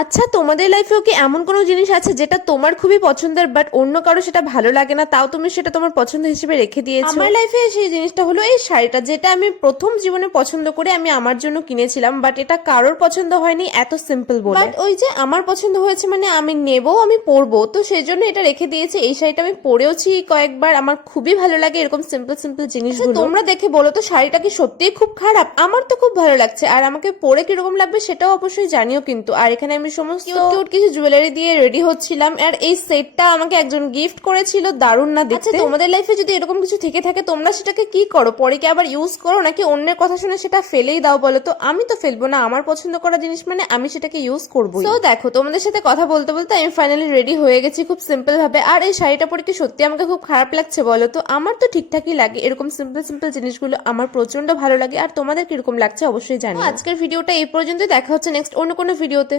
আচ্ছা, তোমাদের লাইফেও কি এমন কোনো জিনিস আছে যেটা তোমার খুবই পছন্দের বাট অন্য কারো সেটা ভালো লাগে না, তাও তুমি সেটা তোমার পছন্দ হিসেবে রেখে দিয়েছো? আমার লাইফে সেই জিনিসটা হলো এই শাড়িটা, যেটা আমি প্রথম জীবনে পছন্দ করে আমি আমার জন্য কিনেছিলাম, বাট এটা কারোর পছন্দ হয়নি এত সিম্পল বলে। বাট ওই যে আমার পছন্দ হয়েছে মানে আমি নেবো, আমি পরবো, তো সেই জন্য এটা রেখে দিয়েছি। এই শাড়িটা আমি পরেওছি কয়েকবার, আমার খুবই ভালো লাগে এরকম সিম্পল সিম্পল জিনিসগুলো। তোমরা দেখে বলো তো শাড়িটা কি সত্যিই খুব খারাপ? আমার তো খুব ভালো লাগছে, আর আমাকে পরে কিরকম লাগবে সেটাও অবশ্যই জানিও কিন্তু। আর এখানে আমি সমস্ত কিউট কিছু জুয়েলারি দিয়ে রেডি হচ্ছিলাম, আর এই সেটটা আমাকে একজন গিফট করেছিল, দারুণ না দেখতে? আচ্ছা, তোমাদের লাইফে যদি এরকম কিছু থেকে থাকে তোমরা সেটাকে কি করো? পরে কি আবার ইউজ করো, নাকি অন্যের কথা শুনে সেটা ফেলেই দাও বলো তো? আমি তো ফেলবো না, আমার পছন্দ করা জিনিস মানে আমি সেটাকে ইউজ করবো। তো দেখো, তোমাদের সাথে কথা বলতে বলতে আমি ফাইনালি রেডি হয়ে গেছি খুব সিম্পল ভাবে। আর এই শাড়িটা পরে কি সত্যি আমাকে খুব খারাপ লাগছে বলো তো? আমার তো ঠিকঠাকই লাগে, এরকম সিম্পল সিম্পল জিনিসগুলো আমার প্রচন্ড ভালো লাগে। আর তোমাদের কিরকম লাগছে অবশ্যই জানিও। আজকের ভিডিওটা এই পর্যন্ত, দেখা হচ্ছে নেক্সট অন্য কোনো ভিডিওতে।